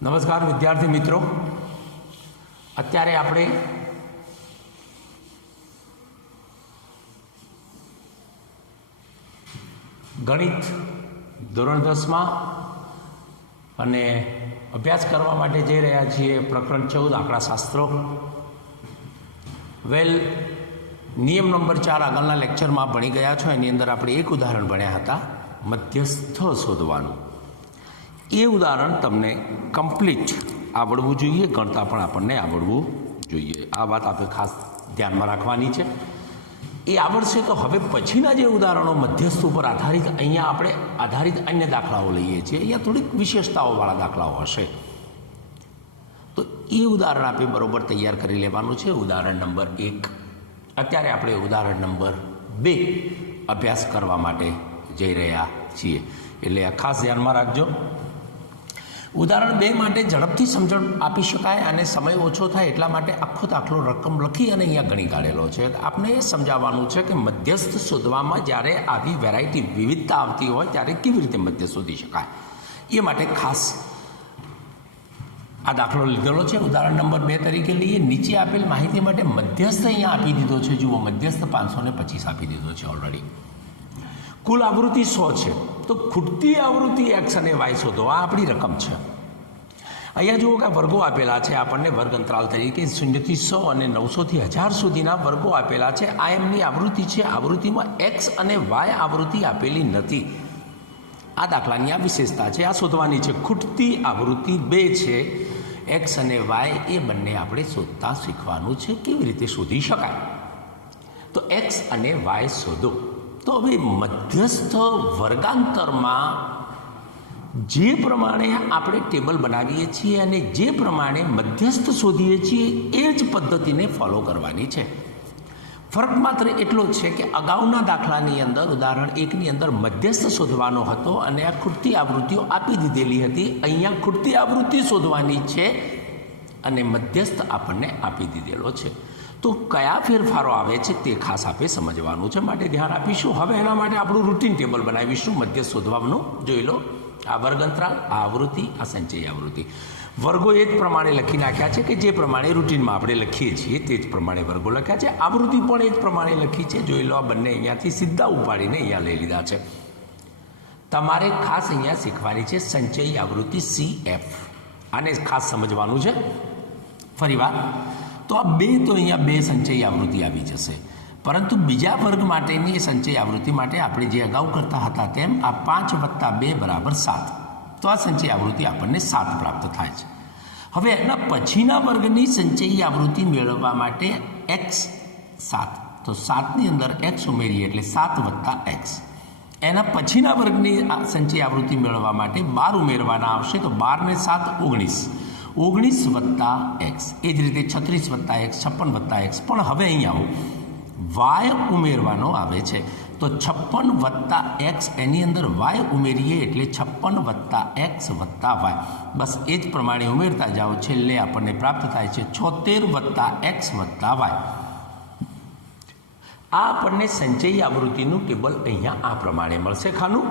નમસ્કાર વિદ્યાર્થી મિત્રો, અત્યારે આપણે ગણિત ધોરણ 10માં અને અભ્યાસ કરવા માટે જઈ રહ્યા છીએ પ્રકરણ 14 આંકડાશાસ્ત્રો. નિયમ નંબર 4 આગળના લેક્ચરમાં ભણી ગયા છો. એની અંદર આપણે એક ઉદાહરણ ભણ્યા હતા, મધ્યસ્થ શોધવાનું. એ ઉદાહરણ તમને કમ્પ્લીટ આવડવું જોઈએ, ગણતા પણ આપણને આવડવું જોઈએ. આ વાત આપણે ખાસ ધ્યાનમાં રાખવાની છે. એ આવડશે તો હવે પછીના જે ઉદાહરણો મધ્યસ્થ ઉપર આધારિત, અહીંયા આપણે આધારિત અન્ય દાખલાઓ લઈએ છીએ. અહીંયા થોડીક વિશેષતાઓવાળા દાખલાઓ હશે, તો એ ઉદાહરણ આપણે બરાબર તૈયાર કરી લેવાનું છે. ઉદાહરણ નંબર 1. અત્યારે આપણે ઉદાહરણ નંબર 2 અભ્યાસ કરવા માટે જઈ રહ્યા છીએ, એટલે આ ખાસ ધ્યાનમાં રાખજો. ઉદાહરણ 2 માટે ઝડપથી સમજણ આપી શકાય અને સમય ઓછો થાય એટલા માટે આખો દાખલો રકમ લખી અને અહીંયા ગણી કાઢેલો છે. આપણે એ સમજાવવાનું છે કે મધ્યસ્થ શોધવામાં જ્યારે આવી વેરાયટી, વિવિધતા આવતી હોય ત્યારે કેવી રીતે મધ્યસ્થ શોધી શકાય, એ માટે ખાસ આ દાખલો લીધેલો છે. ઉદાહરણ નંબર 2 તરીકે લઈએ. નીચે આપેલ માહિતી માટે મધ્યસ્થ અહીંયા આપી દીધો છે. જુઓ, મધ્યસ્થ 525 આપી દીધો છે ઓલરેડી. કુલ આવૃત્તિ 100 છે, તો ખૂટતી આવૃત્તિ એક્સ અને વાય શોધો. આ આપણી રકમ છે. અહીંયા જુઓ કે વર્ગો આપેલા છે આપણને, વર્ગ અંતરાલ તરીકે 0 થી 100 અને 900 થી 1000 સુધીના વર્ગો આપેલા છે. આ એમની આવૃત્તિ છે. આવૃત્તિમાં એક્સ અને વાય આવૃત્તિ આપેલી નથી. આ દાખલાની આ વિશેષતા છે, આ શોધવાની છે. ખૂટતી આવૃત્તિ 2 છે. એક્સ અને વાય એ બંને આપણે શોધતા શીખવાનું છે, કેવી રીતે શોધી શકાય. તો એક્સ અને વાય શોધો. તો હવે મધ્યસ્થ વર્ગાંતરમાં જે પ્રમાણે આપણે ટેબલ બનાવીએ છીએ અને જે પ્રમાણે મધ્યસ્થ શોધીએ છીએ એ જ પદ્ધતિને ફોલો કરવાની છે. ફરક માત્ર એટલો જ છે કે અગાઉના દાખલાની અંદર, ઉદાહરણ 1ની અંદર મધ્યસ્થ શોધવાનો હતો અને આ ખૂટતી આવૃત્તિઓ આપી દીધેલી હતી. અહીંયા ખૂટતી આવૃત્તિ શોધવાની છે અને મધ્યસ્થ આપણને આપી દીધેલો છે. તો કયા ફેરફારો આવે છે તે ખાસ આપણે સમજવાનું છે, માટે ધ્યાન આપીશું. હવે એના માટે આપણું રૂટીન ટેબલ બનાવીશું મધ્યસ્થ શોધવાનું. જોઈ લો, આ વર્ગ અંતરાલ, આ આવૃત્તિ, આ સંચય આવૃત્તિ. વર્ગો એ જ પ્રમાણે લખી નાખ્યા છે કે જે પ્રમાણે રૂટીનમાં આપણે લખીએ છીએ તે જ પ્રમાણે વર્ગો લખ્યા છે. આવૃત્તિ પણ એ જ પ્રમાણે લખી છે. જોઈ લો, આ બંને અહીંયાથી સીધા ઉપાડીને અહીંયા લઈ લીધા છે. તમારે ખાસ અહીંયા શીખવાની છે સંચય આવૃત્તિ CF. આને ખાસ સમજવાનું છે. ફરી વાર, તો આ 2 તો અહીંયા 2 સંચય આવૃત્તિ આવી જશે, પરંતુ બીજા વર્ગ માટેની સંચય આવૃત્તિ માટે આપણે જે અગાઉ કરતા હતા તેમ આ 5 + 2 = 7. તો આ સંચય આવૃત્તિ આપણને 7 પ્રાપ્ત થાય છે. હવે એના પછીના વર્ગની સંચય આવૃત્તિ મેળવવા માટે x 7, તો 7ની અંદર x ઉમેરીએ એટલે 7 + x. એના પછીના વર્ગની સંચય આવૃત્તિ મેળવવા માટે 12 ઉમેરવાના આવશે, તો 12 ને 7 19, 19 + x. એ જ રીતે 36 + x, 56 + x. પણ હવે અહીંયા આવો, વાય ઉમેરવાનો આવે છે, તો 56 + x, એની અંદર વાય ઉમેરીએ એટલે 56 + x + y. બસ એ જ પ્રમાણે ઉમેરતા જાઓ, છેલ્લે આપણને પ્રાપ્ત થાય છે 76 + x + y. આ આપણને સંચય આવૃત્તિનું ટેબલ અહીંયા આ પ્રમાણે મળશે. ખાનું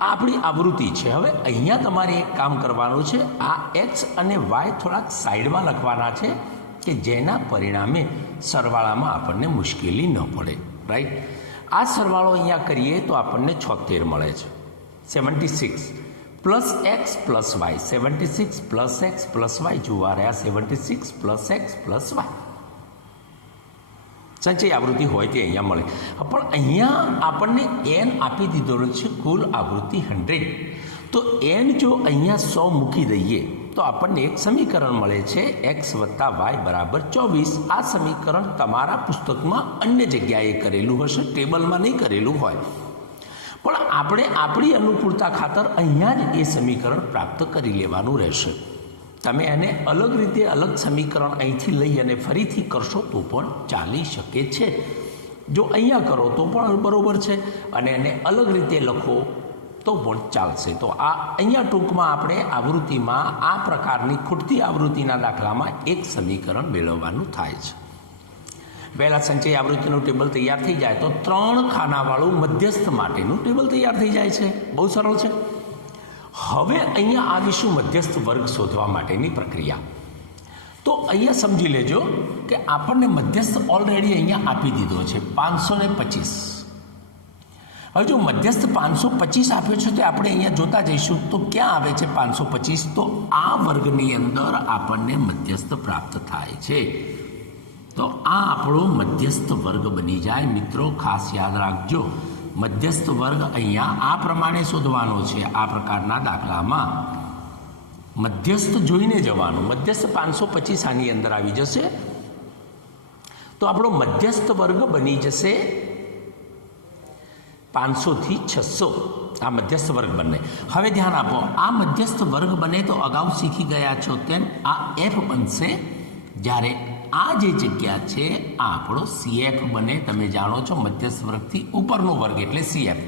આ આપણી આવૃત્તિ છે. હવે અહીંયા તમારે એક કામ કરવાનું છે, આ એક્સ અને વાય થોડાક સાઈડમાં લખવાના છે કે જેના પરિણામે સરવાળામાં આપણને મુશ્કેલી ન પડે. રાઈટ? આ સરવાળો અહીંયા કરીએ તો આપણને 76 મળે છે. 76 + x + y, 76 + x + y. જોવા રહ્યા 76 + x + y. સંચય આવૃત્તિ હોય તે અહીંયા મળે. પણ અહીંયા આપણને n આપી દીધો છે, કુલ આવૃત્તિ 100. તો n જો અહીંયા 100 મૂકી દઈએ તો આપણને એક સમીકરણ મળે છે, x + y = 24. આ સમીકરણ તમારા પુસ્તકમાં અન્ય જગ્યાએ કરેલું હશે, ટેબલમાં નહીં કરેલું હોય, પણ આપણે આપણી અનુકૂળતા ખાતર અહીંયા જ એ સમીકરણ પ્રાપ્ત કરી લેવાનું રહેશે. તમે એને અલગ રીતે, અલગ સમીકરણ અહીંથી લઈ અને ફરીથી કરશો તો પણ ચાલી શકે છે. જો અહીંયા કરો તો પણ બરાબર છે, અને એને અલગ રીતે લખો તો પણ ચાલશે. તો આ અહીંયા ટૂંકમાં આપણે આવૃત્તિમાં આ પ્રકારની ખૂટતી આવૃત્તિના દાખલામાં એક સમીકરણ મેળવવાનું થાય છે. વહેલા સંચય આવૃત્તિનું ટેબલ તૈયાર થઈ જાય તો 3 ખાનાવાળું મધ્યસ્થ માટેનું ટેબલ તૈયાર થઈ જાય છે. બહુ સરળ છે. હવે અહીંયા આવીશું મધ્યસ્થ વર્ગ શોધવા માટેની પ્રક્રિયા. તો અહીંયા સમજી લેજો કે આપણને મધ્યસ્થ ઓલરેડી અહીંયા આપી દીધો છે 525. હવે જો મધ્યસ્થ 525 આપ્યો છે તો આપણે અહીંયા જોતા જઈશું તો ક્યાં આવે છે 525? તો આ વર્ગની અંદર આપણને મધ્યસ્થ પ્રાપ્ત થાય છે. તો આ આપણો મધ્યસ્થ વર્ગ બની જાય. મિત્રો ખાસ યાદ રાખજો, મધ્યસ્થ વર્ગ અહીંયા આ પ્રમાણે શોધવાનો છે. આ પ્રકારના દાખલામાં મધ્યસ્થ જોઈને જવાનું. મધ્યસ્થ 525 આની અંદર આવી જશે તો આપણો મધ્યસ્થ વર્ગ બની જશે 500 થી 600. આ મધ્યસ્થ વર્ગ બને. હવે ધ્યાન આપો, આ મધ્યસ્થ વર્ગ બને તો અગાઉ શીખી ગયા છો તેમ આ એફ બનશે, જ્યારે આ જે જગ્યા છે આ આપણો સીએફ બને. તમે જાણો છો મધ્યસ્થ વર્ગથી ઉપરનો વર્ગ એટલે સીએફ,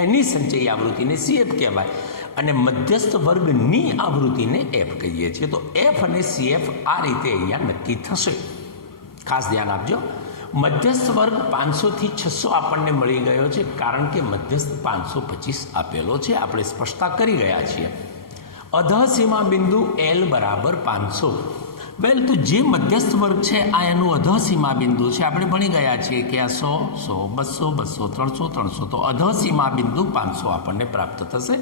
એની સંચય આવૃત્તિને સીએફ કહેવાય અને મધ્યસ્થ વર્ગની આવૃત્તિને એફ કહીએ છીએ. તો એફ અને સીએફ આ રીતે અહીંયા નક્કી થશે. ખાસ ધ્યાન આપજો, મધ્યસ્થ વર્ગ 500 થી 600 આપણને મળી ગયો છે કારણ કે મધ્યસ્થ 525 આપેલો છે. આપણે સ્પષ્ટતા કરી ગયા છીએ. અધઃ સીમા બિંદુ એલ બરાબર 500. વેલ, તો જે મધ્યસ્થ વર્ગ છે આ એનું અધઃ સીમા બિંદુ છે. આપણે ભણી ગયા છીએ કે આ 100, 100, 200, 200, 300, 300. તો અધઃ સીમા બિંદુ 500 આપણને પ્રાપ્ત થશે.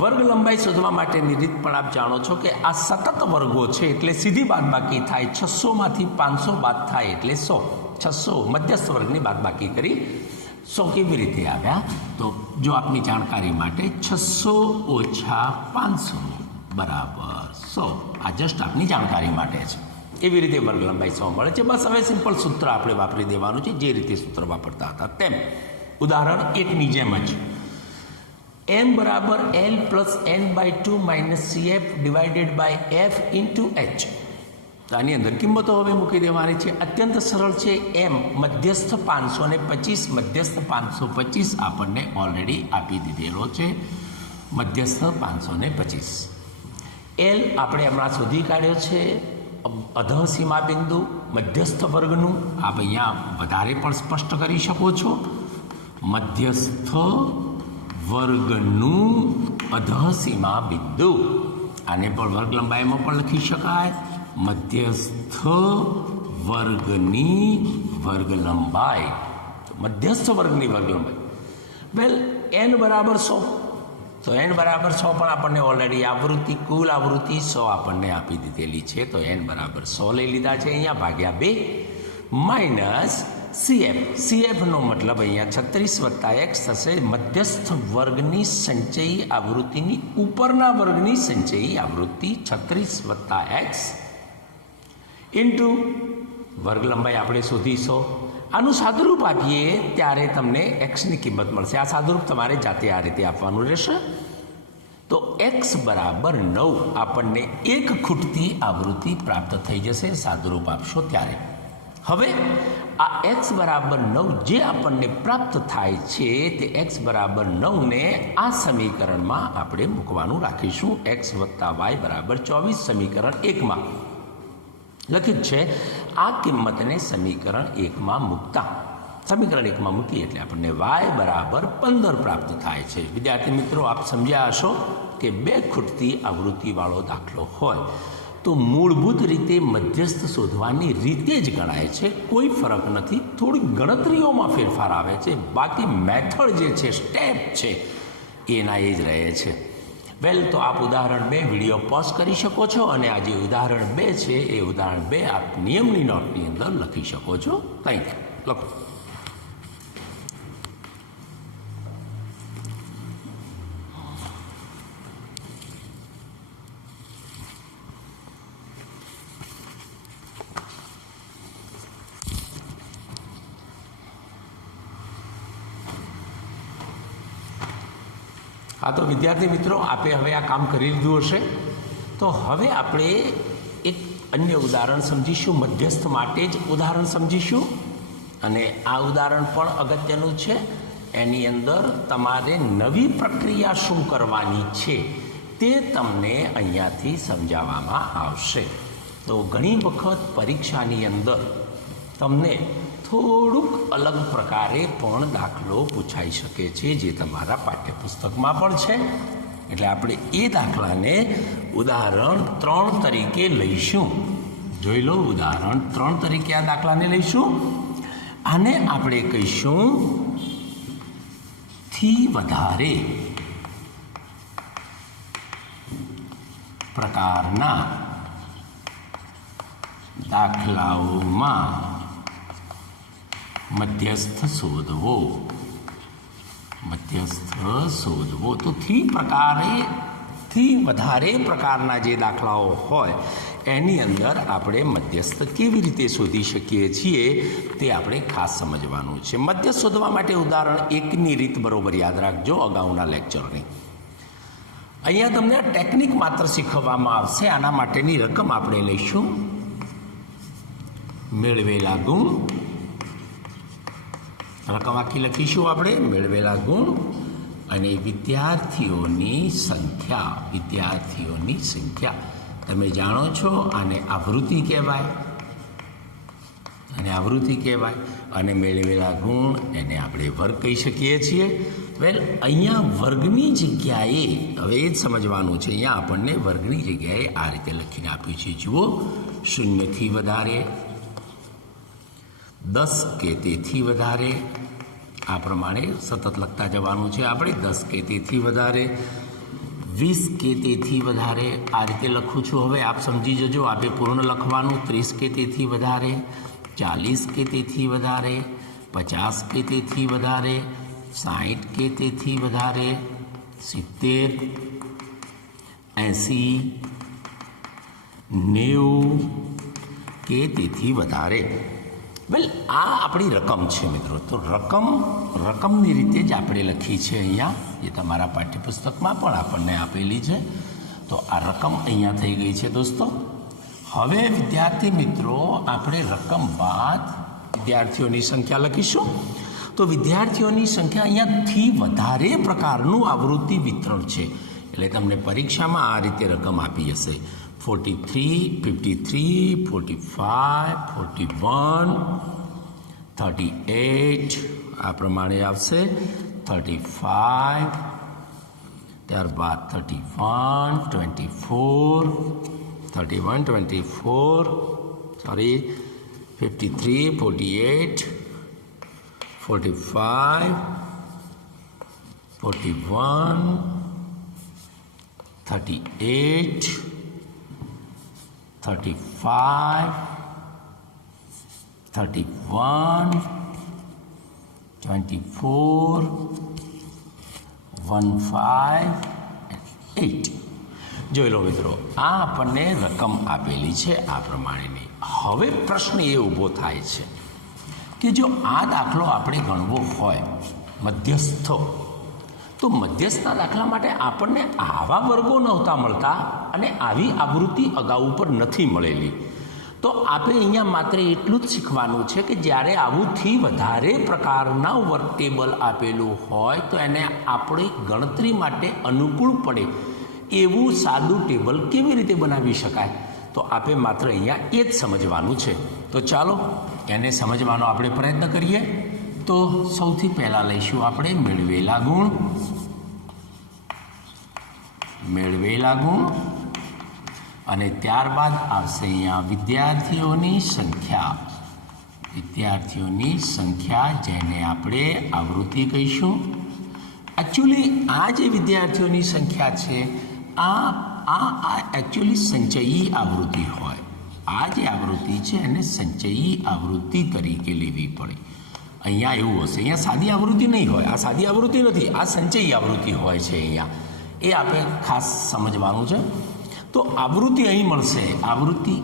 વર્ગ લંબાઈ શોધવા માટેની રીત પણ આપ જાણો છો કે આ સતત વર્ગો છે એટલે સીધી બાદબાકી થાય. 600માંથી 500 બાદ થાય એટલે 100. 600 મધ્યસ્થ વર્ગની બાદબાકી કરી 100 કેવી રીતે આવ્યા? તો જો આપની જાણકારી માટે 600 ઓછા 500 બરાબર 100. આ જસ્ટ આપની જાણકારી માટે છે. એવી રીતે વર્ગ લંબાઈ 100 મળે છે. બસ હવે સિમ્પલ સૂત્ર આપણે વાપરી દેવાનું છે જે રીતે સૂત્ર વાપરતા હતા તેમ. ઉદાહરણ 1ની જેમ જ m બરાબર l plus n/2 minus cf divided by f into h. તો આની અંદર કિંમતો હવે મૂકી દેવાની છે. અત્યંત સરળ છે. m મધ્યસ્થ 525, મધ્યસ્થ 525 આપણને ઓલરેડી આપી દીધેલો છે. મધ્યસ્થ 525. એલ આપણે હમણાં શોધી કાઢ્યો છે અધઃ સીમા બિંદુ મધ્યસ્થ વર્ગનું. આપ અહીંયા વધારે પણ સ્પષ્ટ કરી શકો છો. મધ્યસ્થ વર્ગનું અધઃ સીમા બિંદુ. આને પણ વર્ગ લંબાઈમાં પણ લખી શકાય. મધ્યસ્થ વર્ગની વર્ગ લંબાઈ. મધ્યસ્થ વર્ગની વર્ગ લંબાઈ. વેલ, n બરાબર 100. તો n બરાબર 100 પણ આપણને ઓલરેડી આવૃત્તિ, કુલ આવૃત્તિ 100 આપણને આપી દીધેલી છે. તો n બરાબર 100 લઈ લીધા છે અહીંયા, ભાગ્યા 2 માઇનસ cf. cfનો મતલબ અહીંયા 36 + x થશે. મધ્યસ્થ વર્ગની સંચયી આવૃત્તિની ઉપરના વર્ગની સંચયી આવૃત્તિ 36 + x ઇન્ટુ વર્ગ લંબાઈ આપણે શોધીશું. આનું સાદુરૂપ આપીએ ત્યારે તમને એક્સની કિંમત મળશે. આ સાદુરૂપ તમારે જાતે આ રીતે આપવાનું રહેશે. તો x બરાબર 9 આપણને એક ખૂટતી આવૃત્તિ પ્રાપ્ત થઈ જશે સાદુરૂપ આપશો ત્યારે. હવે આ x બરાબર 9 જે આપણને પ્રાપ્ત થાય છે તે x બરાબર 9 ને આ સમીકરણમાં આપણે મૂકવાનું રાખીશું. x + y બરાબર 24 સમીકરણ 1માં લખ્યું છે. આ કિંમતને સમીકરણ 1માં મૂકતા, સમીકરણ 1માં મૂકીએ એટલે આપણને y બરાબર 15 પ્રાપ્ત થાય છે. વિદ્યાર્થી મિત્રો, આપ સમજ્યા હશો કે બે ખૂટતી આવૃત્તિવાળો દાખલો હોય તો મૂળભૂત રીતે મધ્યસ્થ શોધવાની રીતે જ ગણાય છે. કોઈ ફરક નથી. થોડી ગણતરીઓમાં ફેરફાર આવે છે, બાકી મેથડ જે છે, સ્ટેપ છે, એના એ જ રહે છે. વેલ, તો આપ ઉદાહરણ 2 વિડીયો પોઝ કરી શકો છો અને આ જે ઉદાહરણ 2 છે એ ઉદાહરણ 2 આપ નિયમની નોટની અંદર લખી શકો છો. કંઈક લખો. હા, તો વિદ્યાર્થી મિત્રો, આપે હવે આ કામ કરી લીધું હશે. તો હવે આપણે એક અન્ય ઉદાહરણ સમજીશું. મધ્યસ્થ માટે જ ઉદાહરણ સમજીશું અને આ ઉદાહરણ પણ અગત્યનું છે. એની અંદર તમારે નવી પ્રક્રિયા શું કરવાની છે તે તમને અહીંયાથી સમજાવવામાં આવશે. તો ઘણી વખત પરીક્ષાની અંદર તમને થોડુંક અલગ પ્રકારે પણ દાખલો પૂછાઈ શકે છે, જે તમારા પાઠ્યપુસ્તકમાં પણ છે. એટલે આપણે એ દાખલાને ઉદાહરણ 3 તરીકે લઈશું. જોઈ લો, ઉદાહરણ 3 તરીકે આ દાખલાને લઈશું. આને આપણે કહીશું થી વધારે પ્રકારના દાખલાઓમાં મધ્યસ્થ શોધવો. તો થી વધારે પ્રકારના જે દાખલાઓ હોય એની અંદર આપણે મધ્યસ્થ કેવી રીતે શોધી શકીએ છીએ તે આપણે ખાસ સમજવાનું છે. મધ્યસ્થ શોધવા માટે ઉદાહરણ 1ની રીત બરોબર યાદ રાખજો અગાઉના લેક્ચરની. અહીંયા તમને ટેકનિક માત્ર શીખવવામાં આવશે. આના માટેની રકમ આપણે લઈશું મેળવેલા ગુણ. રકમ આખી લખીશું આપણે, મેળવેલા ગુણ અને વિદ્યાર્થીઓની સંખ્યા. તમે જાણો છો આને આવૃત્તિ કહેવાય, અને મેળવેલા ગુણ એને આપણે વર્ગ કહી શકીએ છીએ. વેલ, અહીંયા વર્ગની જગ્યાએ હવે એ જ સમજવાનું છે. અહીંયા આપણને વર્ગની જગ્યાએ આ રીતે લખીને આપ્યું છે. જુઓ, 0થી વધારે, 10 કે તેથી વધારે, આ પ્રમાણે સતત લખતા જવાનું છે આપણે. 10 કે તેથી વધારે, 20 કે તેથી વધારે, આ રીતે લખું છું. હવે આપ સમજી જજો, આપે પૂર્ણ લખવાનું. 30 કે તેથી વધારે, 40 કે તેથી વધારે, 50 કે તેથી વધારે, 60 કે તેથી વધારે, 70, 80, 90 કે તેથી વધારે. વેલ, આ આપણી રકમ છે મિત્રો. તો રકમની રીતે જ આપણે લખી છે અહીંયા, જે તમારા પાઠ્યપુસ્તકમાં પણ આપણને આપેલી છે. તો આ રકમ અહીંયા થઈ ગઈ છે દોસ્તો. હવે વિદ્યાર્થી મિત્રો, આપણે રકમ બાદ વિદ્યાર્થીઓની સંખ્યા લખીશું. તો વિદ્યાર્થીઓની સંખ્યા અહીંયા થી વધારે પ્રકારનું આવૃત્તિ વિતરણ છે. એટલે તમને પરીક્ષામાં આ રીતે રકમ આપી હશે: 43, 53, 45, 41, 38, આ પ્રમાણે આવશે. 35, ત્યારબાદ 31, 24, 53, 48, 45, 41, 38, 35, 31, 24, 15, 8. જોઈ લો મિત્રો, આ આપણને રકમ આપેલી છે આ પ્રમાણેની. હવે પ્રશ્ન એ ઊભો થાય છે કે જો આ દાખલો આપણે ગણવો હોય મધ્યસ્થો, તો મધ્યસ્થના દાખલા માટે આપણને આવા વર્ગો નહોતા મળતા અને આવી આવૃત્તિ અગાઉ પર નથી મળેલી. તો આપણે અહીંયા માત્ર એટલું જ શીખવાનું છે કે જ્યારે આવુંથી વધારે પ્રકારના વર્ગ ટેબલ આપેલું હોય તો એને આપણે ગણતરી માટે અનુકૂળ પડે એવું સાદું ટેબલ કેવી રીતે બનાવી શકાય, તો આપણે માત્ર અહીંયા એ જ સમજવાનું છે. તો ચાલો એને સમજવાનો આપણે પ્રયત્ન કરીએ. તો સૌથી પહેલાં લઈશું આપણે મેળવેલા ગુણ અને ત્યારબાદ આવશે અહીંયા વિદ્યાર્થીઓની સંખ્યા, જેને આપણે આવૃત્તિ કહીશું. એકચ્યુઅલી આ જે વિદ્યાર્થીઓની સંખ્યા છે આ એકચ્યુઅલી સંચયી આવૃત્તિ હોય. આ જે આવૃત્તિ છે એને સંચયી આવૃત્તિ તરીકે લેવી પડે. અહીંયા એવું હશે, અહીંયા સાદી આવૃત્તિ નહીં હોય. આ સાદી આવૃત્તિ નથી, આ સંચયી આવૃત્તિ હોય છે અહીંયા. એ આપણે ખાસ સમજવાનું છે. તો આવૃત્તિ અહીં મળશે, આવૃત્તિ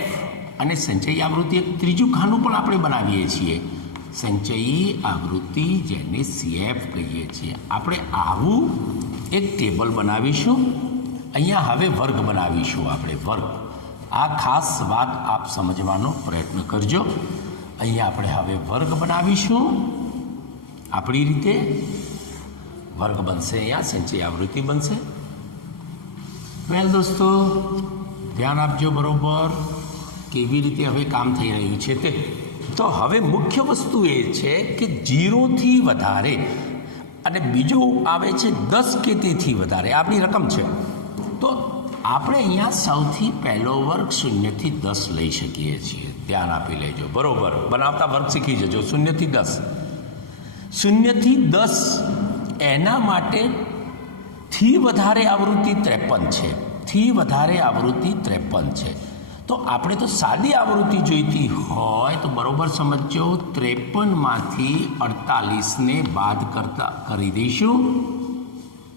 F, અને સંચયી આવૃત્તિ એક ત્રીજું ખાનું પણ આપણે બનાવીએ છીએ, સંચયી આવૃત્તિ, જેને CF કહીએ છીએ. આપણે આવું એક ટેબલ બનાવીશું. અહીંયા હવે વર્ગ બનાવીશું આપણે, વર્ગ. આ ખાસ વાત આપ સમજવાનો પ્રયત્ન કરજો. અહીંયા આપણે હવે વર્ગ બનાવીશું. આપણી રીતે વર્ગ બનશે, અહીંયા સંચયી આવૃત્તિ બનશે. વેલ દોસ્તો, ધ્યાન આપજો બરોબર કેવી રીતે હવે કામ થઈ રહ્યું છે તે. તો હવે મુખ્ય વસ્તુ એ છે કે 0થી વધારે અને બીજું આવે છે 10 કે તેથી વધારે આપણી રકમ છે. તો આપણે અહીંયા સૌથી પહેલો વર્ગ 0થી 10 લઈ શકીએ છીએ. ધ્યાન આપી લેજો. બરોબર, બનાવતા વર્ગ શીખી જજો. 0થી 10, 0થી 10 એના માટે થી વધારે આવૃત્તિ 53 છે. થી વધારે આવૃત્તિ 53 છે. તો આપણે તો સાદી આવૃત્તિ જોઈતી હોય તો બરોબર સમજો. 53માંથી 48ને બાદ કરી દઈશું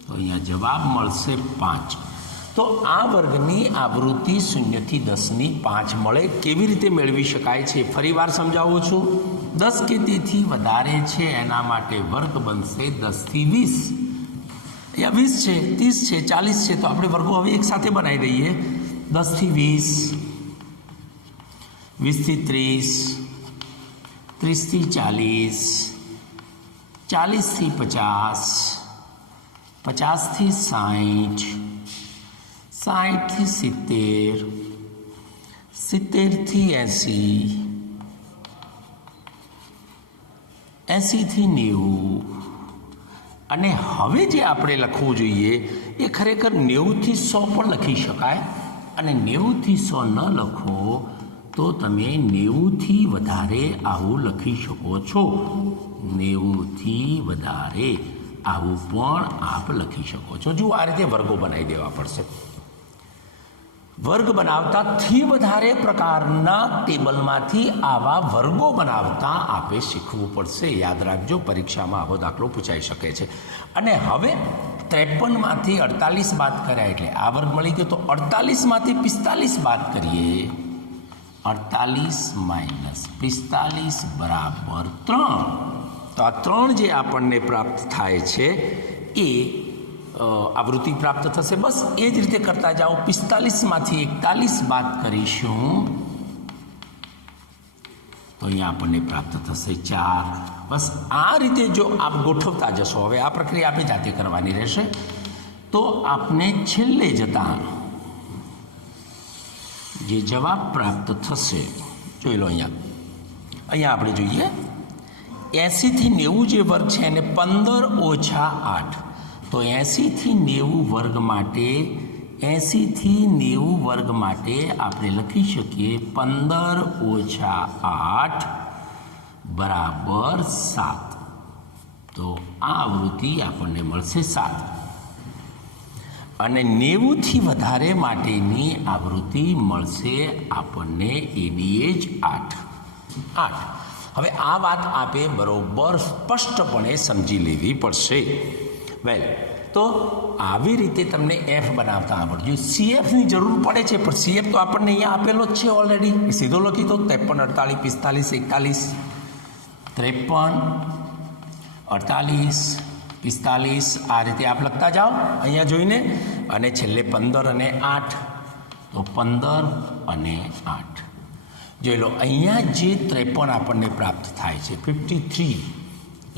તો અહીંયા જવાબ મળશે 5. તો આ વર્ગની આવૃત્તિ 0થી 10ની 5 મળે. કેવી રીતે મેળવી શકાય છે ફરીવાર સમજાવું છું. 10 કે તેથી વધારે છે એના માટે વર્ગ બનશે 10થી 20. અહીંયા 20 છે, 30 છે, 40 છે, તો આપણે વર્ગો હવે એક સાથે બનાવી દઈએ. 10થી 20, 20થી 30, 30થી 40, 40થી 50, 50થી 60, 60થી 70, 70થી 80, 80થી 90. અને હવે જે આપણે લખવું જોઈએ એ ખરેખર 90થી 100 પણ લખી શકાય. અને 90થી 100 ન લખો તો તમે 90થી વધારે આવું લખી શકો છો. 90થી વધારે આવું પણ આપ લખી શકો છો. જો આ રીતે વર્ગો બનાવી દેવા પડશે. વર્ગ બનાવતા થી વધારે પ્રકારના ટેબલમાંથી આવા વર્ગો બનાવતા આપે શીખવું પડશે. યાદ રાખજો, પરીક્ષામાં આવો દાખલો પૂછાઈ શકે છે. અને હવે 53માંથી 48 બાદ કર્યા એટલે આ વર્ગ મળી ગયો. તો 48માંથી 45 બાદ કરીએ. 48 માઇનસ 45 બરાબર 3. તો આ 3 જે આપણને પ્રાપ્ત થાય છે એ આવૃત્તિ પ્રાપ્ત થશે. બસ એ જ રીતે કરતા જાઓ. 45માંથી 41 બાદ કરીશું તો અહીંયા આપણને પ્રાપ્ત થશે 4. બસ આ રીતે જો આપ ગોઠવતા જશો, હવે આ પ્રક્રિયા આપણે જાતે કરવાની રહેશે, તો આપને છેલ્લે જતા જે જવાબ પ્રાપ્ત થશે જોઈ લો. અહીંયા આપણે જોઈએ 80થી 90 જે વર્ગ છે એને 15 ઓછા 8. તો 80થી 90 વર્ગ માટે 80થી 90 વર્ગ માટે આપણે લખી શકીએ 15 ઓછા 8 બરાબર 7. તો આ આવૃત્તિ આપણને મળશે 7. અને 90થી વધારે માટેની આવૃત્તિ મળશે આપણને ADH 8. હવે આ વાત આપે બરોબર સ્પષ્ટપણે સમજી લેવી પડશે. વેલ, તો આવી રીતે તમને F બનાવતા આવડ્યું. CFની જરૂર પડે છે, પણ CF તો આપણને અહીંયા આપેલો જ છે ઓલરેડી. સીધો લખી દો. 53, 48, 45, 53, 48, 45 આ રીતે આપ લખતા જાઓ અહીંયા જોઈને. અને છેલ્લે 15 અને 8, તો 15 અને 8 જોઈ લો. અહીંયા જે 53 આપણને પ્રાપ્ત થાય છે 53,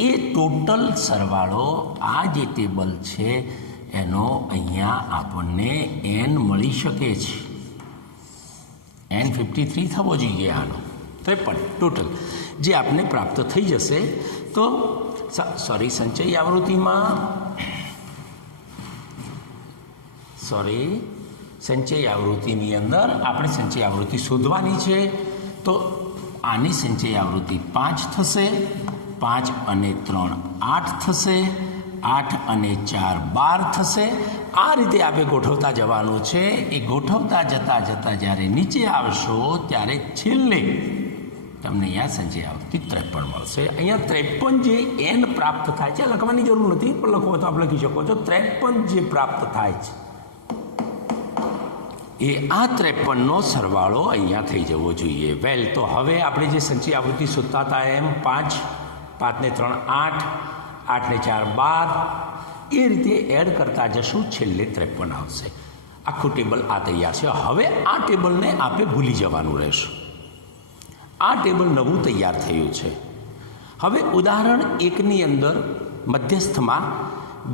એ ટોટલ સરવાળો આ જે ટેબલ છે એનો અહીંયા આપણને n મળી શકે છે. n 53 થવો જોઈએ આનો. 53 ટોટલ જે આપણને પ્રાપ્ત થઈ જશે. તો સંચય આવૃત્તિમાં સંચય આવૃત્તિની અંદર આપણે સંચય આવૃત્તિ શોધવાની છે. તો આની સંચય આવૃત્તિ 5 થશે. 5 અને 3 8 થશે. 8 અને 4 12 થશે. આ રીતે આપણે ગોઠવતા જવાનું છે. એ ગોઠવતા જતાં જ્યારે નીચે આવશો ત્યારે છેલ્લે તમને અહીંયા સંચય આવૃત્તિ 53 મળશે. અહીંયા 53 જે n પ્રાપ્ત થાય છે લખવાની જરૂર નથી, પણ લખો તો આપ લખી શકો છો. 53 જે પ્રાપ્ત થાય છે એ આ 53નો સરવાળો અહીંયા થઈ જવો જોઈએ. વેલ, તો હવે આપણે જે સંચય આવૃત્તિ શોધતા હતા એમ 5, 5 ને 3 8, 8 ને 4 12 એ રીતે એડ કરતા જશું. છેલ્લે 53 આવશે. આખું ટેબલ આ તૈયાર છે. હવે આ ટેબલને આપણે ભૂલી જવાનું રહેશે. આ ટેબલ નવું તૈયાર થયું છે. હવે ઉદાહરણ 1ની અંદર મધ્યસ્થમાં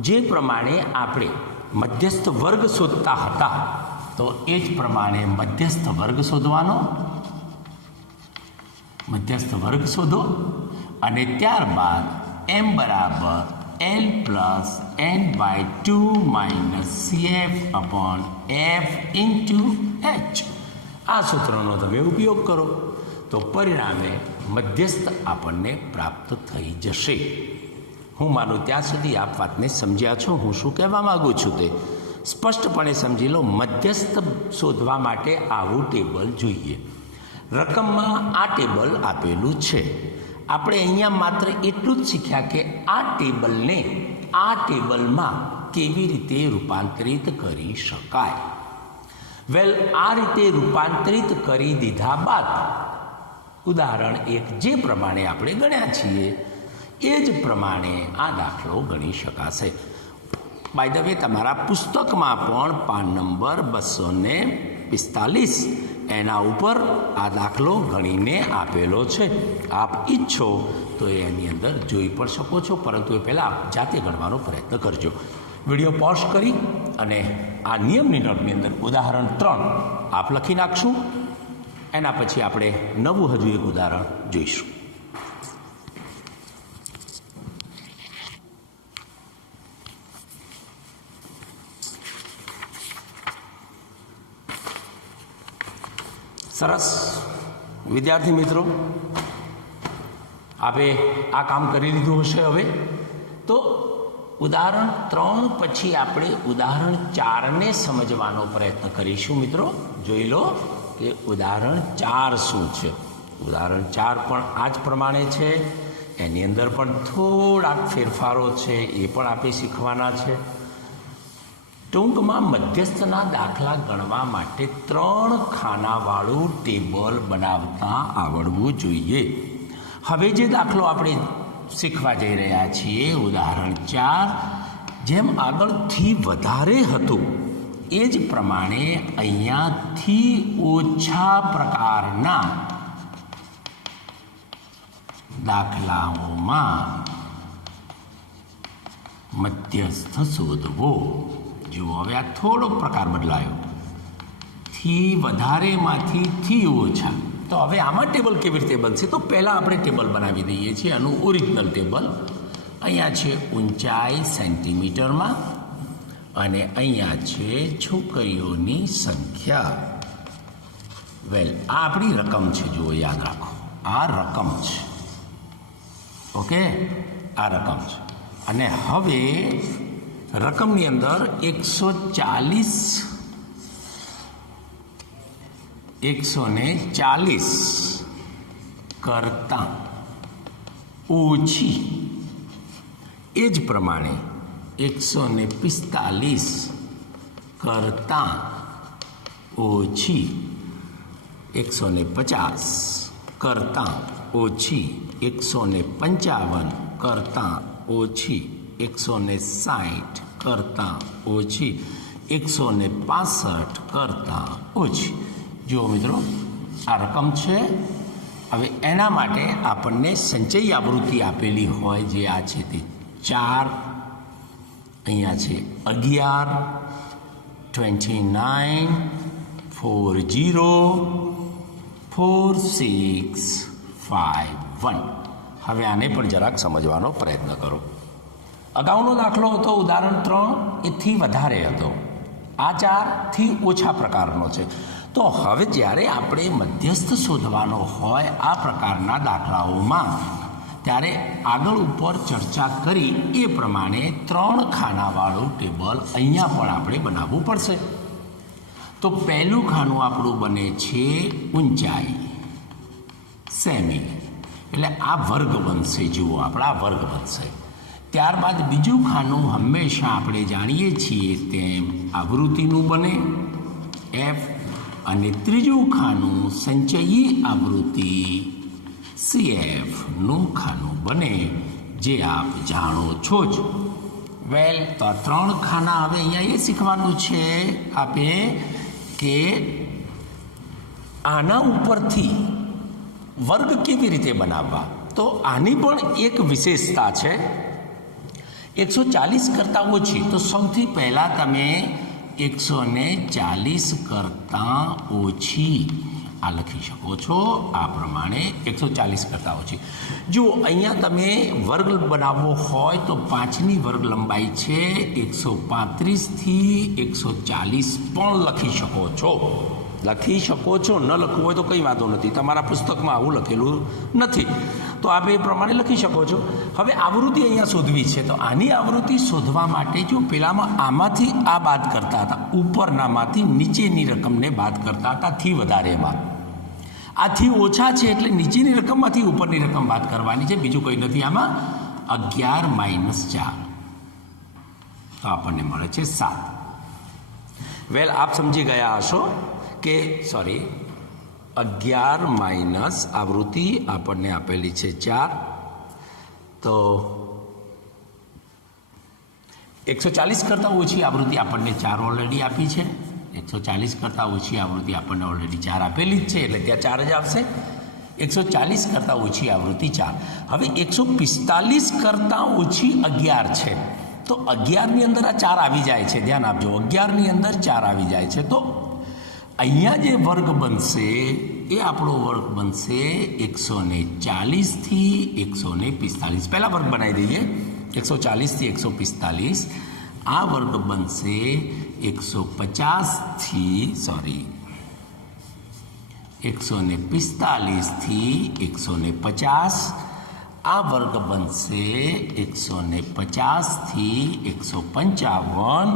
જે પ્રમાણે આપણે મધ્યસ્થ વર્ગ શોધતા હતા તો એ જ પ્રમાણે મધ્યસ્થ વર્ગ શોધવાનો. મધ્યસ્થ વર્ગ શોધો અને ત્યારબાદ m બરાબર l plus n/2 minus CF/f into h. આ સૂત્રનો તમે ઉપયોગ કરો તો પરિણામે મધ્યસ્થ આપણને પ્રાપ્ત થઈ જશે. હું માનું ત્યાં સુધી આપ વાતને સમજ્યા છો. હું શું કહેવા માગું છું તે સ્પષ્ટપણે સમજી લો. મધ્યસ્થ શોધવા માટે આવું ટેબલ જોઈએ. રકમમાં આ ટેબલ આપેલું છે. આપણે અહીંયા માત્ર એટલું જ શીખ્યા કે આ ટેબલને આ ટેબલમાં કેવી રીતે રૂપાંતરિત કરી શકાય. વેલ, આ રીતે રૂપાંતરિત કરી દીધા બાદ ઉદાહરણ 1 જે પ્રમાણે આપણે ગણ્યા છીએ એ જ પ્રમાણે આ દાખલો ગણી શકાશે. બાય ધ વે, તમારા પુસ્તકમાં પણ પાન નંબર 245 એના ઉપર આ દાખલો ગણીને આપેલો છે. આપ ઈચ્છો તો એની અંદર જોઈ પણ શકો છો, પરંતુ એ પહેલાં આપ જાતે ગણવાનો પ્રયત્ન કરજો. વિડીયો પોઝ કરી અને આ નિયમની નોટની અંદર ઉદાહરણ 3 આપ લખી નાખશું. એના પછી આપણે નવું હજુ એક ઉદાહરણ જોઈશું. સરસ વિદ્યાર્થી મિત્રો, આપે આ કામ કરી લીધું હશે. હવે તો ઉદાહરણ 3 પછી આપણે ઉદાહરણ 4ને સમજવાનો પ્રયત્ન કરીશું. મિત્રો જોઈ લો કે ઉદાહરણ 4 શું છે. ઉદાહરણ 4 પણ આ જ પ્રમાણે છે. એની અંદર પણ થોડાક ફેરફારો છે, એ પણ આપણે શીખવાના છે. ટૂંકમાં મધ્યસ્થના દાખલા ગણવા માટે 3 ખાનાવાળું ટેબલ બનાવતા આવડવું જોઈએ. હવે જે દાખલો આપણે શીખવા જઈ રહ્યા છીએ ઉદાહરણ 4, જેમ આગળથી વધારે હતું એ જ પ્રમાણે અહીંયાથી ઓછા પ્રકારના દાખલાઓમાં મધ્યસ્થ શોધવો. જુઓ, હવે આ થોડોક પ્રકાર બદલાયો. થી વધારેમાંથી થી ઓછા. તો હવે આમાં ટેબલ કેવી રીતે બનશે? તો પહેલાં આપણે ટેબલ બનાવી દઈએ છીએ. આનું ઓરિજિનલ ટેબલ અહીંયા છે ઊંચાઈ સેન્ટીમીટરમાં અને અહીંયા છે છોકરીઓની સંખ્યા. વેલ, આ આપણી રકમ છે. જુઓ, યાદ રાખો, આ રકમ છે. ઓકે, આ રકમ છે. અને હવે રકમની અંદર 140 કરતાં ઓછી, એ જ પ્રમાણે 145 કરતાં ઓછી, 150 કરતાં ઓછી, 155 કરતાં ઓછી, 160 કરતાં ઓછી, 165 કરતાં ઓછી. જુઓ મિત્રો, આ રકમ છે. હવે એના માટે આપણને સંચય આવૃત્તિ આપેલી હોય, જે આ છે તે 4, અહીંયા છે 11, 29, 40, 4651. હવે આને પણ જરાક સમજવાનો પ્રયત્ન કરો. અગાઉનો દાખલો હતો ઉદાહરણ 3, એથી વધારે હતો. આ 4 થી ઓછા પ્રકારનો છે. તો હવે જ્યારે આપણે મધ્યસ્થ શોધવાનો હોય આ પ્રકારના દાખલાઓમાં, ત્યારે આગળ ઉપર ચર્ચા કરી એ પ્રમાણે 3 ખાનાવાળું ટેબલ અહીંયા પણ આપણે બનાવવું પડશે. તો પહેલું ખાનું આપણું બને છે ઊંચાઈ, સેમી, એટલે આ વર્ગ બનશે. જુઓ, આપણા વર્ગ બનશે. ત્યારબાદ બીજું ખાનું હંમેશા આપણે જાણીએ છીએ તેમ આવૃત્તિનું બને, એફ. અને ત્રીજું ખાનું સંચયી આવૃત્તિ CFનું ખાનું બને, જે આપ જાણો છો જ. વેલ, તો 3 ખાના. હવે અહીંયા એ શીખવાનું છે આપે કે આના ઉપરથી વર્ગ કેવી રીતે બનાવવા. તો આની પણ એક વિશેષતા છે. 140 કરતાં ઓછી. તો સૌથી પહેલાં તમે 140 કરતાં ઓછી આ લખી શકો છો આ પ્રમાણે 140 કરતાં ઓછી. જુઓ અહીંયા તમે વર્ગ બનાવવો હોય તો 5ની વર્ગ લંબાઈ છે 135થી 140 પણ લખી શકો છો. લખી શકો છો, ન લખવું હોય તો કંઈ વાંધો નથી, તમારા પુસ્તકમાં આવું લખેલું નથી તો આપ એ પ્રમાણે લખી શકો છો. હવે આવૃત્તિ અહીંયા શોધવી છે તો આની આવૃત્તિ શોધવા માટે જો પહેલામાં આમાંથી આ બાદ કરતા હતા, ઉપરનામાંથી નીચેની રકમને બાદ કરતા હતા થી વધારેમાં. આથી ઓછા છે એટલે નીચેની રકમમાંથી ઉપરની રકમ બાદ કરવાની છે, બીજું કંઈ નથી. આમાં 11 - 4 તો આપણને મળે છે 7. વેલ આપ સમજી ગયા હશો કે 11 - આવૃત્તિ આપણને આપેલી છે 4, તો 140 કરતાં ઓછી આવૃત્તિ આપણને 4 ઓલરેડી આપી છે. 140 કરતાં ઓછી આવૃત્તિ આપણને ઓલરેડી 4 આપેલી જ છે એટલે ત્યાં 4 જ આવશે. 140 કરતાં ઓછી આવૃત્તિ 4. હવે 145 કરતાં ઓછી 11 છે તો 11ની અંદર આ 4 આવી જાય છે. ધ્યાન આપજો, 11ની અંદર 4 આવી જાય છે તો અહીંયા જે વર્ગ બનશે એ આપણો વર્ગ બનશે 140થી 145. પહેલા વર્ગ બનાવી દઈએ 140થી 145. આ વર્ગ બનશે 145થી 150. આ વર્ગ બનશે 150થી 155.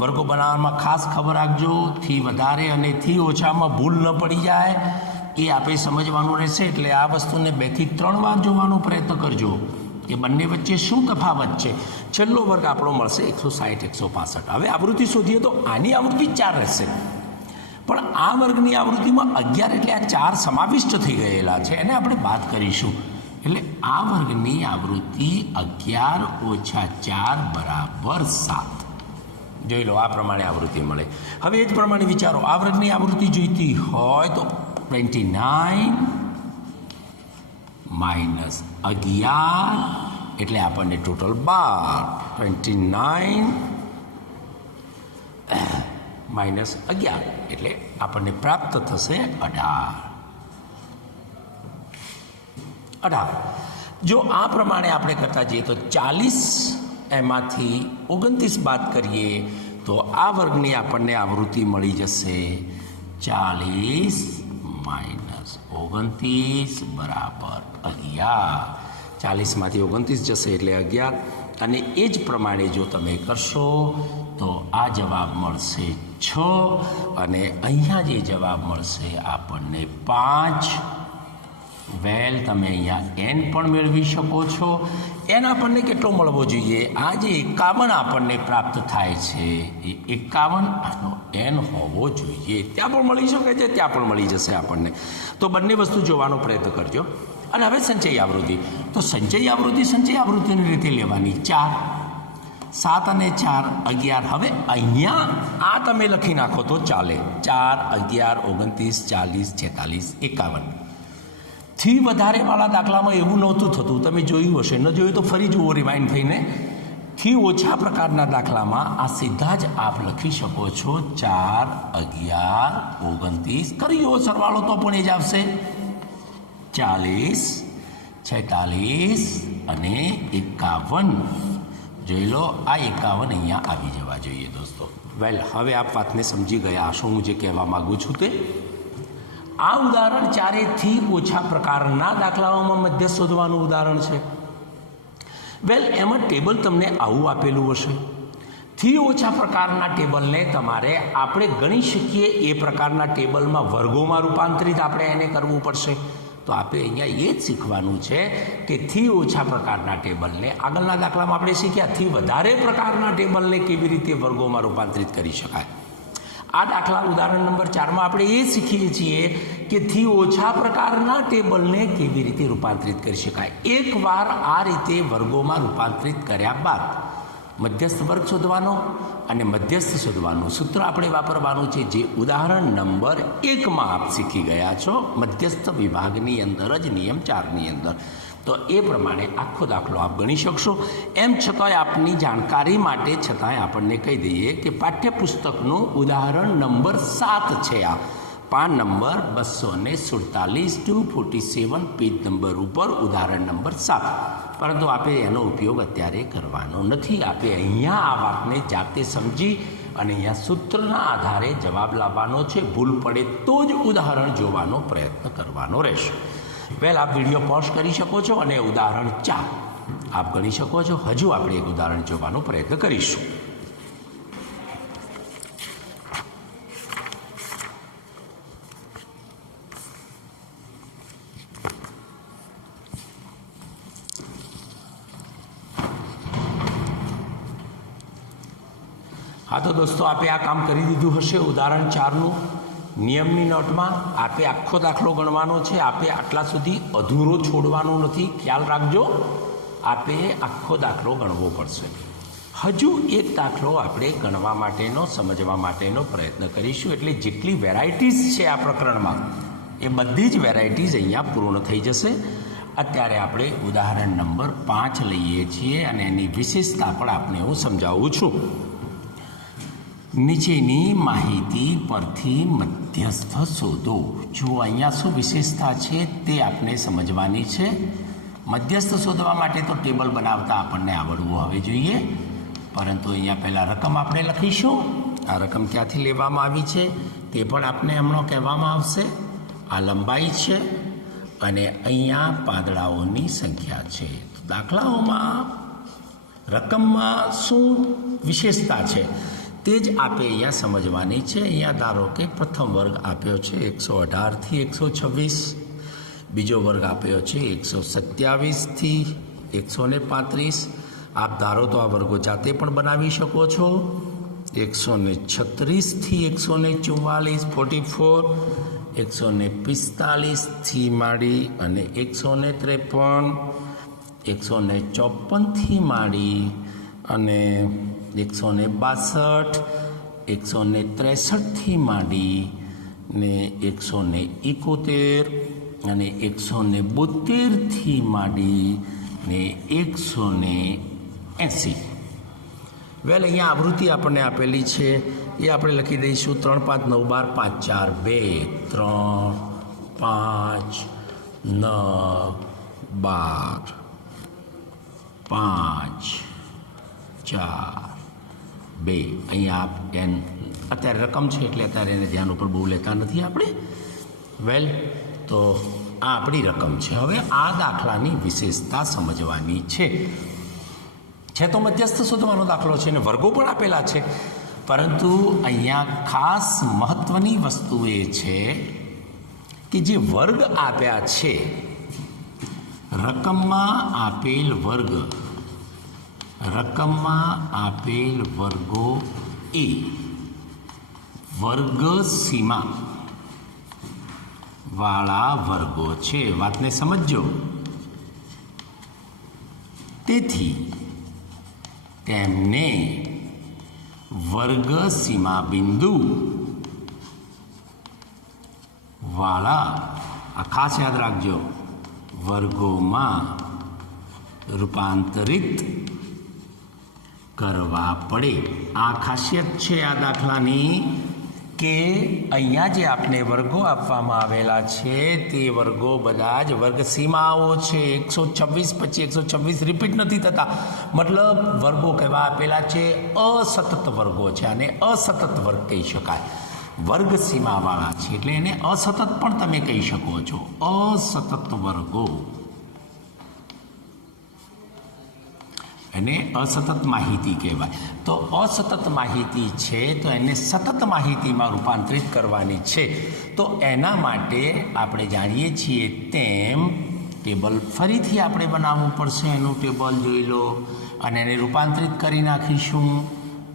વર્ગો બનાવવામાં ખાસ ખબર રાખજો, થી વધારે અને થી ઓછામાં ભૂલ ન પડી જાય એ આપણે સમજવાનું રહેશે. એટલે આ વસ્તુને 2 થી 3 વાર જોવાનો પ્રયત્ન કરજો કે બંને વચ્ચે શું તફાવત છે. છેલ્લો વર્ગ આપણો મળશે 160 165. હવે આવૃત્તિ શોધીએ તો આની આવૃત્તિ 4 રહેશે પણ આ વર્ગની આવૃત્તિમાં 11 એટલે આ 4 સમાવિષ્ટ થઈ ગયેલા છે, એને આપણે બાદ કરીશું એટલે આ વર્ગની આવૃત્તિ 11 - 4 = 7. જોઈ લો આ પ્રમાણે આવૃત્તિ મળે. હવે એ જ પ્રમાણે વિચારો, આ વર્ગની આવૃત્તિ જોઈતી હોય તો 29 - 11 એટલે આપણને ટોટલ 12. 29 - 11 એટલે આપણને પ્રાપ્ત થશે 18. જો આ પ્રમાણે આપણે કરતા જઈએ તો 40 એમાંથી 29 બાદ કરીએ તો આ વર્ગની આપણને આવૃત્તિ મળી જશે 40 - 29 = 11. 40માંથી 29 જશે એટલે 11. અને એ જ પ્રમાણે જો તમે કરશો તો આ જવાબ મળશે 6 અને અહીંયા જે જવાબ મળશે આપણને 5. વેલ તમે અહીંયા n પણ મેળવી શકો છો. n આપણને કેટલો મળવો જોઈએ? આ જે 51 આપણને પ્રાપ્ત થાય છે એ 51 આનો n હોવો જોઈએ. ત્યાં પણ મળી શકે છે, ત્યાં પણ મળી જશે આપણને. તો બંને વસ્તુ જોવાનો પ્રયત્ન કરજો. અને હવે સંચય આવૃત્તિ, તો સંચય આવૃત્તિની રીતે લેવાની 4, 7 અને 4 11. હવે અહીંયા આ તમે લખી નાખો તો ચાલે. 4 11 29 40 46 51. થી વધારેવાળા દાખલામાં એવું નહોતું થતું, તમે જોયું હશે, ન જોયું તો ફરી જુઓ રિમાઇન્ડ થઈને. થી ઓછા પ્રકારના દાખલામાં આ સીધા જ આપ લખી શકો છો 4 11 29. કરીયો સરવાળો તો પણ એ જ આવશે 40 46 અને 51. જોઈ લો આ 51 અહીંયા આવી જવા જોઈએ દોસ્તો. વેલ હવે આપ વાતને સમજી ગયા હશો હું જે કહેવા માગું છું તે. આ ઉદાહરણ 4 થી ઓછા પ્રકારના દાખલાઓમાં મધ્યસ્થ શોધવાનું ઉદાહરણ છે. વેલ એમાં ટેબલ તમને આવું આપેલું હશે. થી ઓછા પ્રકારના ટેબલને તમારે આપણે ગણી શકીએ એ પ્રકારના ટેબલમાં વર્ગોમાં રૂપાંતરિત આપણે એને કરવું પડશે. તો આપણે અહીંયા એ જ શીખવાનું છે કે થી ઓછા પ્રકારના ટેબલને, આગળના દાખલામાં આપણે શીખ્યા થી વધારે પ્રકારના ટેબલને કેવી રીતે વર્ગોમાં રૂપાંતરિત કરી શકાય. આ દાખલા ઉદાહરણ નંબર 4માં આપણે એ શીખીએ છીએ કે થી ઓછા પ્રકારના ટેબલને કેવી રીતે રૂપાંતરિત કરી શકાય. એકવાર આ રીતે વર્ગોમાં રૂપાંતરિત કર્યા બાદ મધ્યસ્થ વર્ગ શોધવાનો અને મધ્યસ્થ શોધવાનું સૂત્ર આપણે વાપરવાનું છે, જે ઉદાહરણ નંબર 1માં આપ શીખી ગયા છો, મધ્યસ્થ વિભાગની અંદર જ નિયમ 4ની અંદર. તો એ પ્રમાણે આખો દાખલો આપ ગણી શકશો. એમ છતાંય આપની જાણકારી માટે છતાંય આપણને કહી દઈએ કે પાઠ્યપુસ્તકનું ઉદાહરણ નંબર 7 છે આ. પાન નંબર 247 પેજ નંબર ઉપર ઉદાહરણ નંબર 7. પરંતુ આપણે એનો ઉપયોગ અત્યારે કરવાનો નથી. આપણે અહીંયા આ વાતને જાતે સમજી અને અહીંયા સૂત્રના આધારે જવાબ લાવવાનો છે. ભૂલ પડે તો જ ઉદાહરણ જોવાનો પ્રયત્ન કરવાનો રહેશે. વેલ, આપ વિડીયો પોઝ કરી શકો છો અને ઉદાહરણ 4 આપ ગણી શકો છો. હજુ આપણે એક ઉદાહરણ જોવાનો પ્રયત્ન કરીશું. હા તો દોસ્તો, આપે આ કામ કરી દીધું હશે. ઉદાહરણ 4નું નિયમની નોટમાં આપે આખો દાખલો ગણવાનો છે. આપે આટલા સુધી અધૂરો છોડવાનો નથી. ખ્યાલ રાખજો, આપે આખો દાખલો ગણવો પડશે. હજુ એક દાખલો આપણે ગણવા માટેનો, સમજવા માટેનો પ્રયત્ન કરીશું. એટલે જેટલી વેરાયટીઝ છે આ પ્રકરણમાં એ બધી જ વેરાયટીઝ અહીંયા પૂર્ણ થઈ જશે. અત્યારે આપણે ઉદાહરણ નંબર 5 લઈએ છીએ અને એની વિશેષતા પણ આપને હું સમજાવું છું. નીચેની માહિતી પરથી મધ્યસ્થ શોધો. જો અહીંયા શું વિશેષતા છે તે આપણે સમજવાની છે. મધ્યસ્થ શોધવા માટે તો ટેબલ બનાવતા આપણને આવડવું હવે જોઈએ. પરંતુ અહીંયા પહેલાં રકમ આપણે લખીશું. આ રકમ ક્યાંથી લેવામાં આવી છે તે પણ આપણે હમણાં કહેવામાં આવશે. આ લંબાઈ છે અને અહીંયા પાંદડાઓની સંખ્યા છે. દાખલાઓમાં રકમમાં શું વિશેષતા છે તે જ આપણે અહીંયા સમજવાની છે. અહીંયા ધારો કે પ્રથમ વર્ગ આપ્યો છે 118 થી 126, બીજો વર્ગ આપ્યો છે 127 થી 135. આપ ધારો તો આ વર્ગો જાતે પણ બનાવી શકો છો. 136 થી 144, 44, 145 થી માંડી અને 153, 154 થી માંડી અને 162, 163 થી માંડી ને 171 અને 172 થી માંડી ને 180. વેલ, અહીંયા આવૃત્તિ આપણને આપેલી છે એ આપણે લખી દઈશું 3, 5, 9, 12, 5, 4, 2. અહીંયા એન અત્યારે રકમ છે એટલે અત્યારે એને ધ્યાન ઉપર બહુ લેતા નથી આપણે. વેલ, તો આ આપણી રકમ છે. હવે આ દાખલાની વિશેષતા સમજવાની છે તો મધ્યસ્થ શોધવાનો દાખલો છે અને વર્ગો પણ આપેલા છે. પરંતુ અહીંયા ખાસ મહત્વની વસ્તુ એ છે કે જે વર્ગ આપ્યા છે, રકમમાં આપેલ વર્ગો એ વર્ગ સીમા વાળા વર્ગો છે. વાતને સમજજો. તેથી તેમને વર્ગ સીમા બિંદુ વાળા, આ ખાસ યાદ રાખજો, વર્ગોમાં રૂપાંતરિત કરવા પડે. આ ખાસિયત છે આ દાખલાની કે અહીંયા જે આપને વર્ગો આપવામાં આવેલા છે તે વર્ગો બધા જ વર્ગ સીમાઓ છે. 126 પછી 126 રિપીટ નથી થતા. મતલબ વર્ગો કહેવા આપેલા છે અસતત વર્ગો છે અને અસતત વર્ગ કહી શકાય. વર્ગ સીમાવાળા છે એટલે એને અસતત પણ તમે કહી શકો છો. અસતત વર્ગો એને અસતત માહિતી કહેવાય. તો અસતત માહિતી છે તો એને સતત માહિતીમાં રૂપાંતરિત કરવાની છે. તો એના માટે આપણે જાણીએ છીએ તેમ ટેબલ ફરીથી આપણે બનાવવું પડશે. એનું ટેબલ જોઈ લો અને એને રૂપાંતરિત કરી નાખીશું.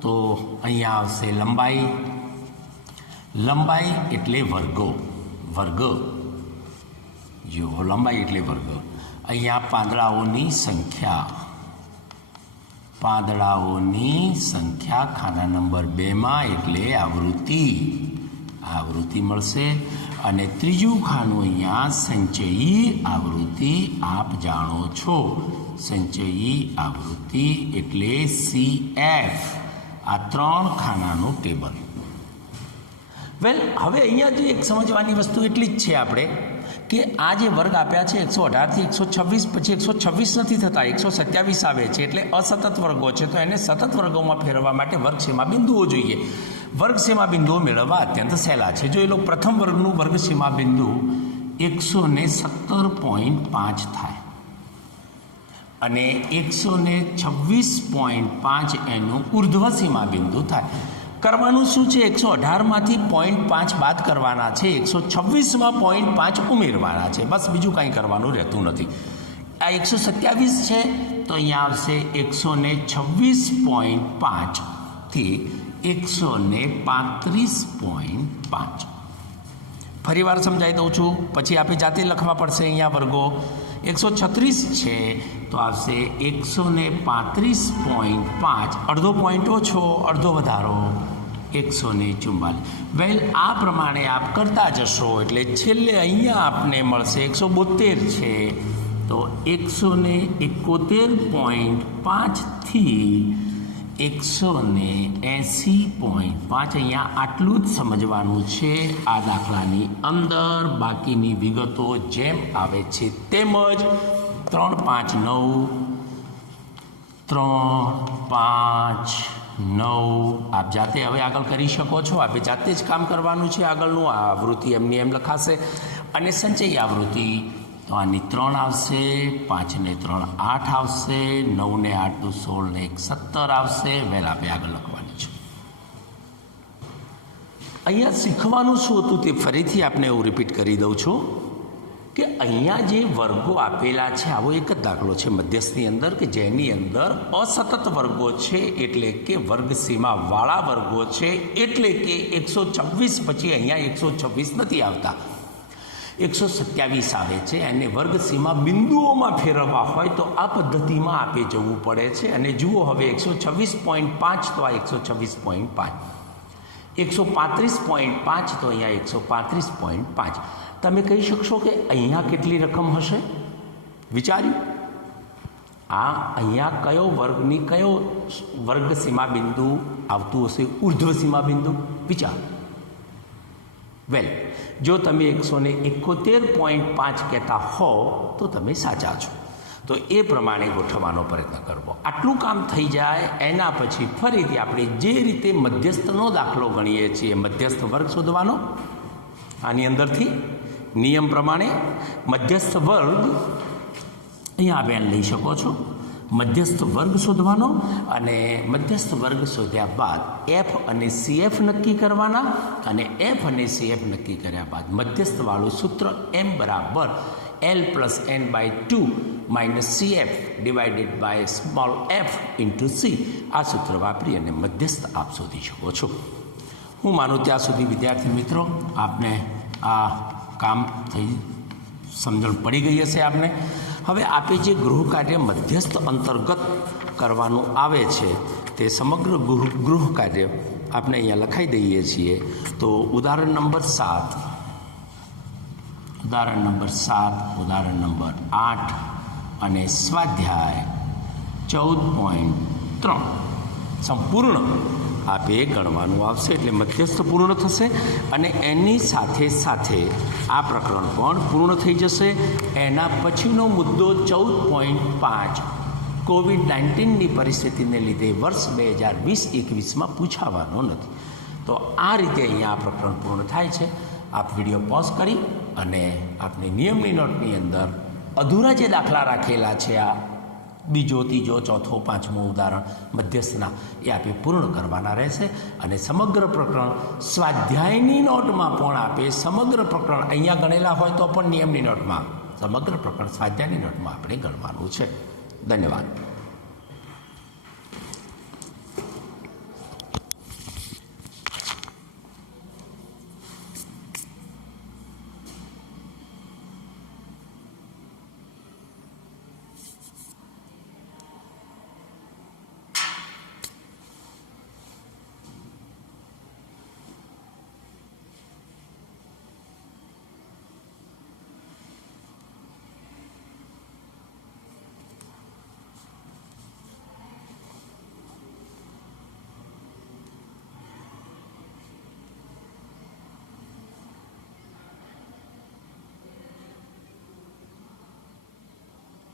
તો અહીંયા આવશે લંબાઈ એટલે વર્ગો. જો લંબાઈ એટલે વર્ગ. અહીંયા પાંદડાઓની સંખ્યા ખાના નંબર 2માં એટલે આવૃત્તિ મળશે. અને ત્રીજું ખાનું અહીંયા સંચયી આવૃત્તિ. આપ જાણો છો સંચયી આવૃત્તિ એટલે CF. આ 3 ખાનાનું ટેબલ. વેલ હવે અહીંયા જે એક સમજવાની વસ્તુ એટલી જ છે આપણે કે આ જે વર્ગ આપ્યા છે 118 થી 126, પછી 126 નથી થતા, 127 આવે છે, એટલે અસતત વર્ગો છે. તો એને સતત વર્ગોમાં ફેરવવા માટે વર્ગ સીમા બિંદુઓ જોઈએ. વર્ગ સીમા બિંદુઓ મેળવવા અત્યંત સહેલા છે. જોઈ લો, પ્રથમ વર્ગનું વર્ગ સીમા બિંદુ 117.5 થાય અને 126.5 એનું ઉર્ધ્વ સીમા બિંદુ થાય. કરવાનું શું છે? 118માંથી 0.5 બાદ કરવાના છે, 126માં 0.5 ઉમેરવાના છે. બસ બીજું કાંઈ કરવાનું રહેતું નથી. આ 127 છે તો અહીંયા આવશે 126.5 થી 135.5. ફરી વાર સમજાવી દઉં છું, પછી આપણે જાતે લખવા પડશે. અહીંયા વર્ગો 136 છે તો આવશે 135.5, અડધો પોઈન્ટ ઓછો, અડધો વધારો, 144. વેલ, આ પ્રમાણે આપ કરતા જશો એટલે છેલ્લે અહીંયા આપને મળશે 172 છે તો 171.5 થી 180.5. અહીંયા આટલું જ સમજવાનું છે આ દાખલાની અંદર. બાકીની વિગતો જેમ આવે છે તેમજ 3, 5, 9, 3, 5, 9 આપ જાતે હવે આગળ કરી શકો છો. આપે જાતે જ કામ કરવાનું છે આગળનું. આ આવૃત્તિ એમની એમ લખાશે અને સંચયી આવૃત્તિ તો આની 3 આવશે, 5 ને 3 8 આવશે, 9 ને 8 તો 16 ને 1 17 આવશે. વેલ, આપણે આગળ લખવાની છે. અહીંયા શીખવાનું શું હતું તે ફરીથી આપણે એવું રિપીટ કરી દઉં છું કે અહીંયા જે વર્ગો આપેલા છે, આવો એક જ દાખલો છે મધ્યસ્થની અંદર કે જેની અંદર અસતત વર્ગો છે, એટલે કે વર્ગ સીમાવાળા વર્ગો છે, એટલે કે 126 પછી અહીંયા 126 નથી આવતા, 127 આવે છે. અને વર્ગ સીમા બિંદુઓમાં ફેરવવા હોય તો આ પદ્ધતિમાં આપે જવું પડે છે. અને જુઓ હવે 126.5 તો આ 126.5, 135.5 તો અહીંયા 135.5. તમે કહી શકશો કે અહીંયા કેટલી રકમ હશે? વિચાર્યું? આ અહીંયા કયો વર્ગ સીમા બિંદુ આવતું હશે? ઉર્ધ્વ સીમા બિંદુ. વિચાર. વેલ, જો તમે 171.5 કહેતા હો તો તમે સાચા છો. તો એ પ્રમાણે ગોઠવવાનો પ્રયત્ન કરવો. આટલું કામ થઈ જાય એના પછી ફરીથી આપણે જે રીતે મધ્યસ્થનો દાખલો ગણીએ છીએ, મધ્યસ્થ વર્ગ શોધવાનો. આની અંદરથી નિયમ પ્રમાણે મધ્યસ્થ વર્ગ અહીંયા આપણે લઈ શકો છો. મધ્યસ્થ વર્ગ શોધવાનો અને મધ્યસ્થ વર્ગ શોધ્યા બાદ એફ અને સીએફ નક્કી કરવાના. અને એફ અને સીએફ નક્કી કર્યા બાદ મધ્યસ્થવાળું સૂત્ર m બરાબર L+n/2 -CF divided by small f into c. આ સૂત્ર વાપરી અને મધ્યસ્થ આપ શોધી શકો છો. હું માનું ત્યાં સુધી વિદ્યાર્થી મિત્રો આપને આ કામ થઈ સમજણ પડી ગઈ હશે આપને. હવે આપે જે ગૃહ કાર્ય મધ્યસ્થ અંતર્ગત કરવાનું આવે છે તે સમગ્ર ગૃહ કાર્ય આપણે અહીંયા લખાઈ દઈએ છીએ. તો ઉદાહરણ નંબર 7, ઉદાહરણ નંબર 8 અને સ્વાધ્યાય 14.3 સંપૂર્ણ આપે ગણવાનું આવશે. એટલે મધ્યસ્થ પૂર્ણ થશે અને એની સાથે સાથે આ પ્રકરણ પણ પૂર્ણ થઈ જશે. એના પછીનો મુદ્દો 14.5 કોવિડ-19ની પરિસ્થિતિને લીધે વર્ષ 2020-21માં પૂછાવાનો નથી. તો આ રીતે અહીંયા આ પ્રકરણ પૂર્ણ થાય છે. આપ વિડીયો પોઝ કરી અને આપની નિયમની નોટની અંદર અધૂરા જે દાખલા રાખેલા છે, આ બીજો, ત્રીજો, ચોથો, પાંચમો ઉદાહરણ મધ્યસ્થના, એ આપે પૂર્ણ કરવાના રહેશે. અને સમગ્ર પ્રકરણ સ્વાધ્યાયની નોટમાં પણ આપે સમગ્ર પ્રકરણ અહીંયા ગણેલા હોય તો પણ નિયમની નોટમાં સમગ્ર પ્રકરણ સ્વાધ્યાયની નોટમાં આપણે ગણવાનું છે. ધન્યવાદ.